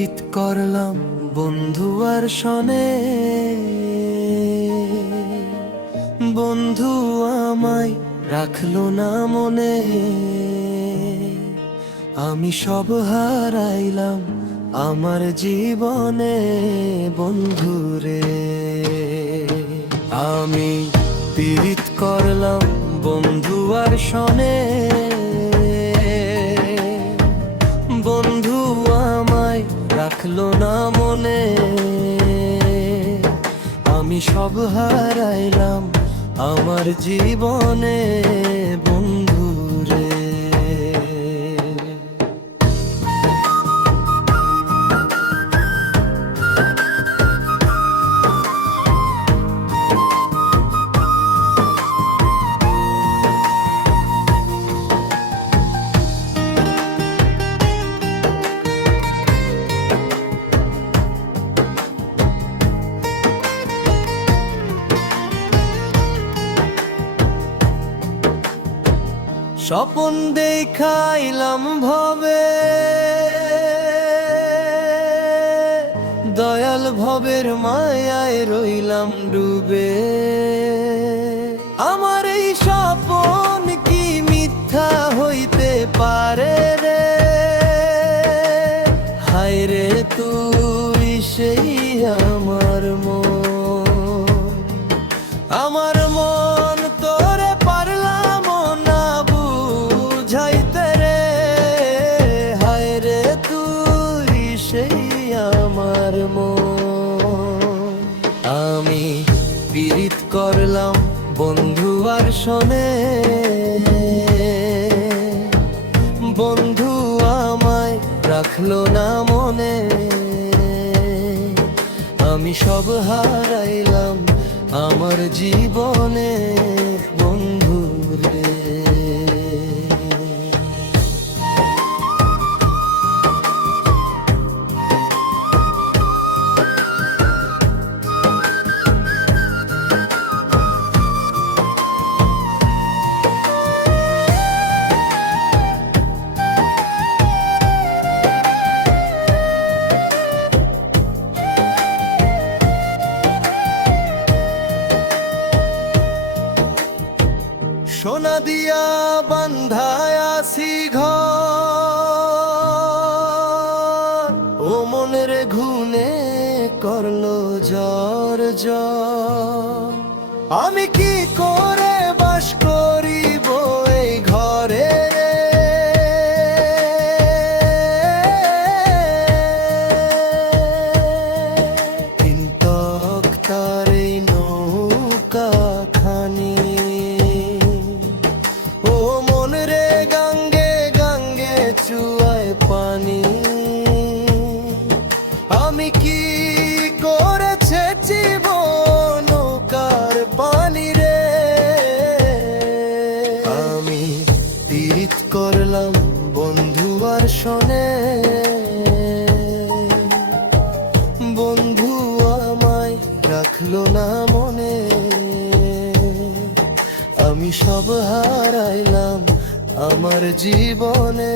পিরিত করলাম বন্ধু আর শনে, বন্ধু আমায় রাখলো না মনে। আমি সব হারাইলাম আমার জীবনে বন্ধুরে। আমি পিরিত করলাম বন্ধু আর শনে, বন্ধু আমায় রাখলো না মনে। আমি সব হারাইলাম আমার জীবনে বন্ধুরে। স্বপন দেখাইলাম ভবে, দয়াল ভবের মায়ায় রইলাম ডুবে। আমার এই স্বপন কি মিথ্যা হইতে পারে রে? হায় রে তুই সেই আমার মন, আমার মন তোরে পারলাম না বুঝাইতে রে। হায় রে তুই সেই আমার মন। আমি পিরিত করলাম বন্ধু আর শনে, বন্ধু আমায় রাখলো না মনে। আমি সব হারাইলাম আমার জীবনে বন্ধুরে। সোনা দিয়া বান্ধায় আছি ঘর, ও মনের ঘুনে করলো জ্বর জ্বর। আমি কি করে বাস করিব এই ঘরে রে? তিনতক তার এই নৌকা খানি, চুয়ায় পানি। আমি কি করেছে জীবন নৌকার পানি রে? আমি পিরিত করলাম বন্ধু আর শনে, বন্ধু আমায় রাখলো না মনে। আমি সব হারাইলাম আমার জীবনে